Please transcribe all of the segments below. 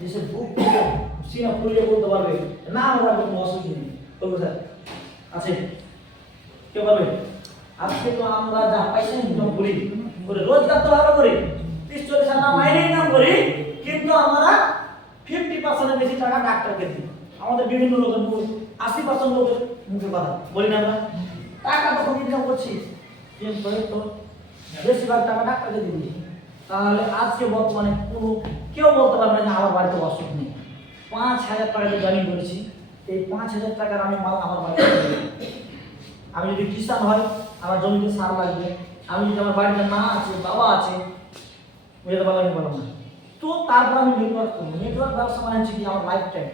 দেশের বুক সিনা ফুলিয়ে বলতে পারবে না আমরা কোনো অসুবিধা নেই, বলবো স্যার আছে কেউ পারবে? আজকে তো আমরা যা পয়সা ইনকাম করি করে রোজগার তো ভালো করি, 30-40 হাজার মাইনে ইনকাম করি, কিন্তু আমরা 50% বেশি টাকা ডাক্তারকে দিই। আমাদের বিভিন্ন লোকের মুখ 80% লোকের মুখে কথা বলি না আমরা, টাকা তখন ইনকাম করছি কিন্তু তো বেশিরভাগ টাকা ডাক্তারকে দিই। তাহলে আজকে বর্তমানে কোনো কেউ বলতে পারবে না যে আমার বাড়িতে অসুখ নেই। 5,000 টাকা যে জমি করেছি, এই 5,000 টাকার আমি মাল আমার বাড়িতে আমি যদি কিষান হয় আমার জমিতে সার লাগবে, আমি যদি আমার বাড়িতে মা আছে বাবা আছে বুঝতে পারলাম আমি বললাম না, তো তারপর আমি নেটওয়ার্ক করবো। নেটওয়ার্ক ব্যবসা মানে হচ্ছে কি আমার লাইফ টাইম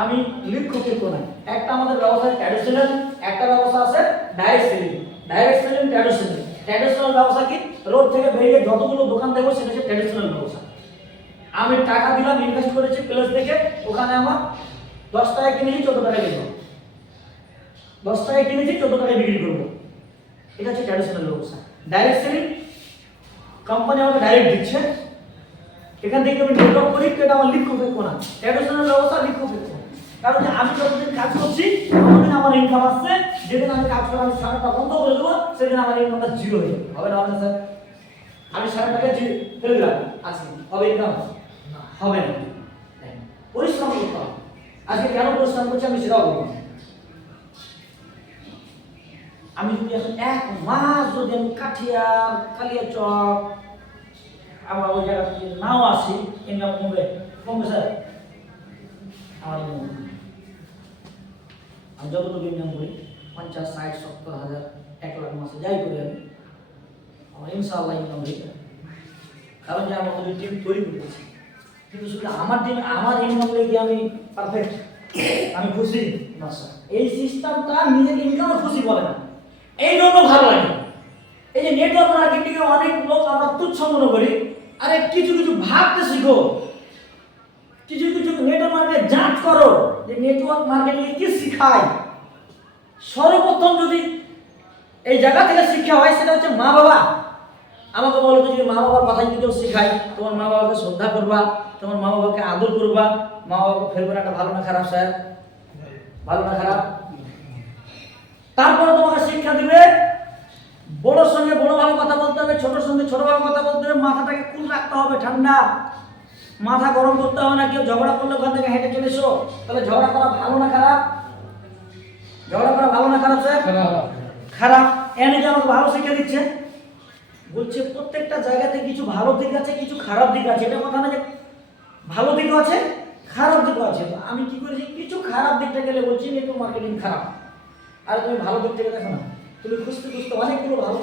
আমি লিখতে করবো না। একটা আমাদের ব্যবসায় ট্র্যাডিশনাল, একটা ব্যবসা আছে direct selling. Direct selling traditional. Traditional ব্যবসা কি রোড থেকে বেরিয়ে যতগুলো দোকান দেবো সেটা হচ্ছে ট্র্যাডিশনাল ব্যবসা। আমি টাকা দিলাম, ইনভেস্ট করেছি প্লেস থেকে, ওখানে আমার 10 টাকা কিনেছি 14 টাকা বিক্রি করবো, 10 টাকা কিনেছি 14 টাকায় বিক্রি করবো, এটা হচ্ছে ট্র্যাডিশনাল ব্যবসা। ডাইরেক্ট সেলিং কোম্পানি আমাকে ডাইরেক্ট দিচ্ছে, এখান থেকে আমি নেটওয়ার্ক করি, এটা আমার লিখতে ফেলবো না। ট্র্যাডিশনাল ব্যবসা লিখতে ফেলবো, কারণ আমি যতদিন কাজ করছি ততদিন আমার ইনকাম আসছে, যেদিন আমি কাজ করে আমি সারাটা বন্ধ করে দেবো সেদিন আমার ইনকামটা জিরো হয়ে যাবে। হবে না হবে না স্যার? আমি সারা টাকা ফেলে দিলাম আজকে, হবে ইনকাম? হবে না। পরিশ্রম করতে হবে। আজকে কেন পরিশ্রম করছি আমি সেটাও বলবো। আমি যদি এখন 1 মাস যদি আমি কালিয়াচক আমার ওই জায়গা থেকে নাও আসি, ইনকাম কমবে কমবে স্যার? আমার আমি যতটুকু ইনকাম করি 50, 60, 70 হাজার, 1 লাখ মাসে যাই করি আমি, আমার ইনশাআল্লাহ ইনকাম হয়ে যাবে, কারণ যে আমার ওই টিম তৈরি করেছি। কিন্তু শুধু আমার টিম আমার ইনকাম লেগে আমি পারফেক্ট, আমি খুশি না স্যার। এই সিস্টেমটা নিজের ইনকামে খুশি বলে না, এই জন্য ভালো লাগে। এই যে নেটওয়ার্ক মার্কেটিং এ অনেক লোক আমরা তুচ্ছ মনে করি, আরে কিছু কিছু ভাবতে শিখো, কিছু কিছু নেটওয়ার্ক মার্কেট যাঞ্চ করো যে নেটওয়ার্ক মার্কেটিং এ কি শেখায়। সর্বপ্রথম যদি এই জায়গা থেকে শিক্ষা হয় সেটা হচ্ছে মা বাবা। আমাকে বলো যদি মা বাবার কথা যদি কেউ শেখায়, তোমার মা বাবাকে শ্রদ্ধা করবা, তোমার মা বাবাকে আদর করবা, মা বাবাকে ফেলবে না, ভালো না খারাপ স্যার? ভালো না খারাপ? তারপরে তোমাকে শিক্ষা দিবে বড়োর সঙ্গে বড়োভাবে কথা বলতে হবে, ছোটোর সঙ্গে ছোটোভাবে কথা বলতে হবে, মাথাটাকে কুল রাখতে হবে ঠান্ডা, মাথা গরম করতে হবে না। কেউ ঝগড়া করলে ওখান থেকে হেঁটে চলে এসো, তাহলে ঝগড়া করা ভালো না খারাপ? ঝগড়া করা ভালো না খারাপ স্যার? খারাপ। এনে যে আমাকে ভালো শিক্ষা দিচ্ছে, বলছে প্রত্যেকটা জায়গাতে কিছু ভালো দিক আছে কিছু খারাপ দিক আছে, এটা কথা না যে ভালো দিকও আছে খারাপ দিকও আছে। তো আমি কি করেছি, কিছু খারাপ দিকটা গেলে বলছি নেটওয়ার্ক মার্কেটিং খারাপ, আর তুমি ভালো দিকটা দেখো না, তুমি খুঁজতে খুঁজতে অনেকগুলো ভালো